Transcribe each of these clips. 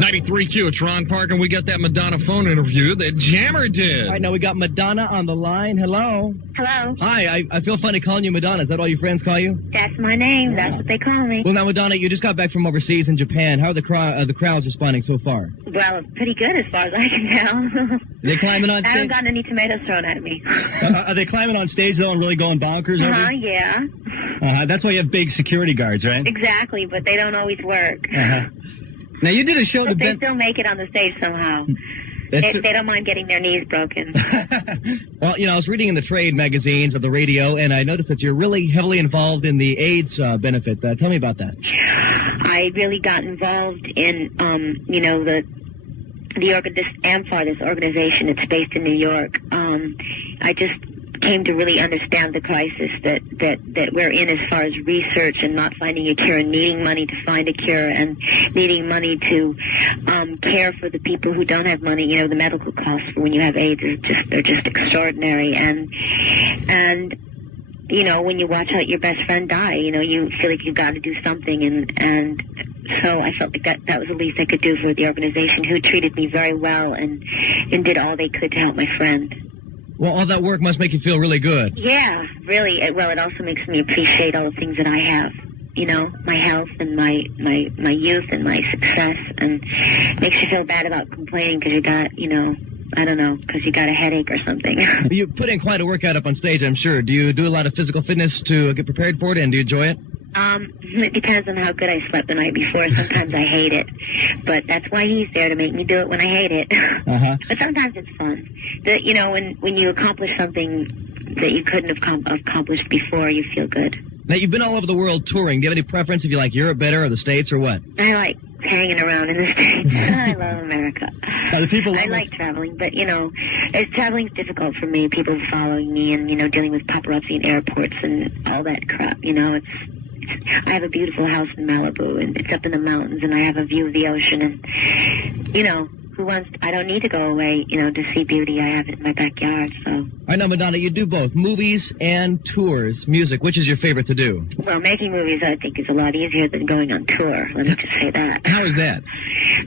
93Q, it's Ron Parker, and we got that Madonna phone interview that Jammer did. All right, now we got Madonna on the line. Hello. Hello. Hi, I feel funny calling you Madonna. Is that all your friends call you? That's my name. That's what they call me. Well, now, Madonna, you just got back from overseas in Japan. How are the crowds responding so far? Well, pretty good as far as I can tell. They climbing on I haven't stage? gotten any tomatoes thrown at me. Are they climbing on stage, though, and really going bonkers? Yeah. That's why you have big security guards, right? Exactly, but they don't always work. Now, you did a show But to they Ben... still make it on the stage somehow. They don't mind getting their knees broken. Well, you know, I was reading in the trade magazines of the radio, and I noticed that you're really heavily involved in the AIDS benefit. Tell me about that. I really got involved in, this AMFAR, this organization. It's based in New York. I just came to really understand the crisis that we're in as far as research and not finding a cure and needing money to find a cure and needing money to care for the people who don't have money. You know, the medical costs for when you have AIDS they're just extraordinary. And you know, when you watch out your best friend die, you know, you feel like you've got to do something. And so I felt like that was the least I could do for the organization, who treated me very well and did all they could to help my friend. Well, all that work must make you feel really good. Yeah, really. Well, it also makes me appreciate all the things that I have. You know, my health and my youth and my success, and makes you feel bad about complaining because you got, you know, I don't know, because you got a headache or something. You put in quite a workout up on stage, I'm sure. Do you do a lot of physical fitness to get prepared for it, and do you enjoy it? It depends on how good I slept the night before. Sometimes I hate it, but that's why he's there, to make me do it when I hate it. But sometimes it's fun. You know, when you accomplish something that you couldn't have accomplished before, you feel good. Now, you've been all over the world touring. Do you have any preference if you like Europe better or the States or what? I like hanging around in the States. I love America. The people I like traveling, but, you know, traveling's difficult for me. People following me and, you know, dealing with paparazzi in airports and all that crap. You know, I have a beautiful house in Malibu, and it's up in the mountains, and I have a view of the ocean, and, you know, I don't need to go away, you know, to see beauty. I have it in my backyard, so. All right, now, Madonna, you do both movies and tours, music. Which is your favorite to do? Well, making movies, I think, is a lot easier than going on tour. Let me just say that. How is that?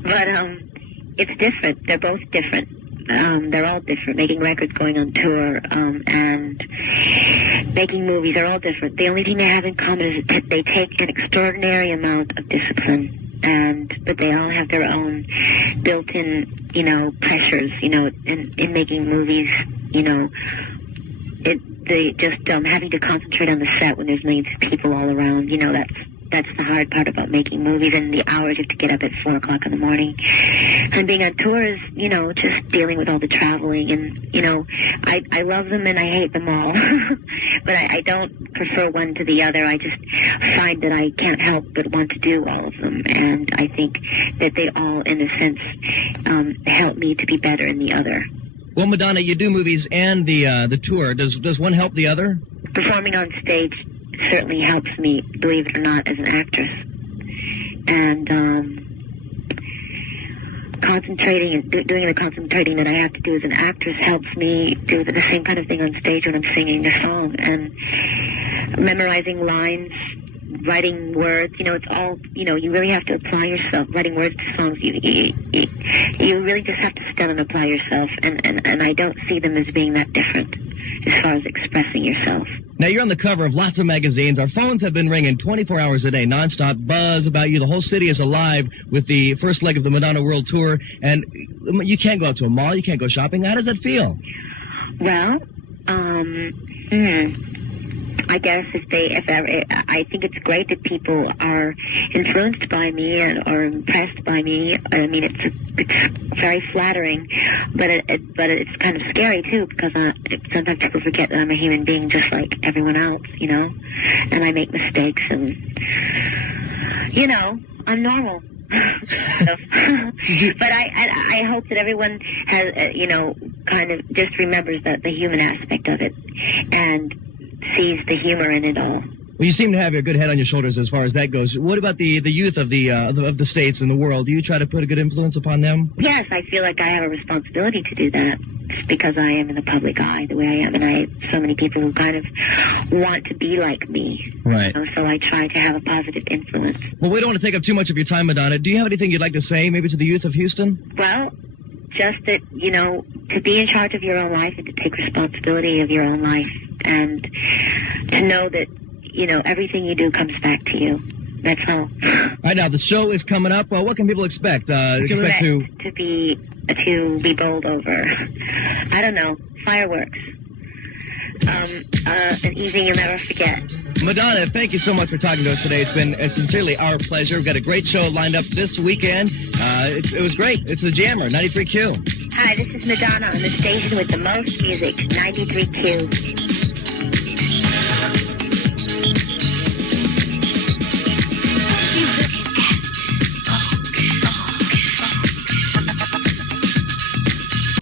But it's different. They're both different. They're all different. Making records, going on tour, and making movies are all different. The only thing they have in common is that they take an extraordinary amount of discipline. But they all have their own built-in, you know, pressures, you know, in making movies, you know, they just having to concentrate on the set when there's millions of people all around, you know, that's the hard part about making movies, and the hours you have to get up at 4 o'clock in the morning. And being on tours, you know, just dealing with all the traveling, and, you know, I love them and I hate them all. But I don't prefer one to the other. I just find that I can't help but want to do all of them. And I think that they all, in a sense, help me to be better in the other. Well, Madonna, you do movies and the tour. Does one help the other? Performing on stage certainly helps me, believe it or not, as an actress. And concentrating and doing the concentrating that I have to do as an actress helps me do the same kind of thing on stage when I'm singing a song. And memorizing lines, writing words, you know, it's all, you know, you really have to apply yourself. Writing words to songs, you really just have to study and apply yourself. And I don't see them as being that different as far as expressing yourself. Now, you're on the cover of lots of magazines. Our phones have been ringing 24 hours a day, nonstop buzz about you. The whole city is alive with the first leg of the Madonna World Tour. And you can't go out to a mall. You can't go shopping. How does that feel? Well, I guess I think it's great that people are influenced by me or impressed by me. I mean, it's very flattering, but it's kind of scary too, because sometimes people forget that I'm a human being just like everyone else, you know, and I make mistakes, and you know, I'm normal. But I hope that everyone has, you know, kind of just remembers the human aspect of it and sees the humor in it all. Well, you seem to have a good head on your shoulders as far as that goes. What about the youth of the States and the world? Do you try to put a good influence upon them? Yes, I feel like I have a responsibility to do that, because I am in the public eye the way I am, and I have so many people who kind of want to be like me. Right. So I try to have a positive influence. Well, we don't want to take up too much of your time, Madonna. Do you have anything you'd like to say, maybe to the youth of Houston? Well, just that, to be in charge of your own life and to take responsibility of your own life, and to know that, everything you do comes back to you. That's all. All right, now the show is coming up. Well, what can people expect? To be bowled over. I don't know. Fireworks. An evening you'll never forget. Madonna, thank you so much for talking to us today. It's been sincerely our pleasure. We've got a great show lined up this weekend. It was great. It's the Jammer, 93Q. Hi, this is Madonna on the station with the most music, 93Q.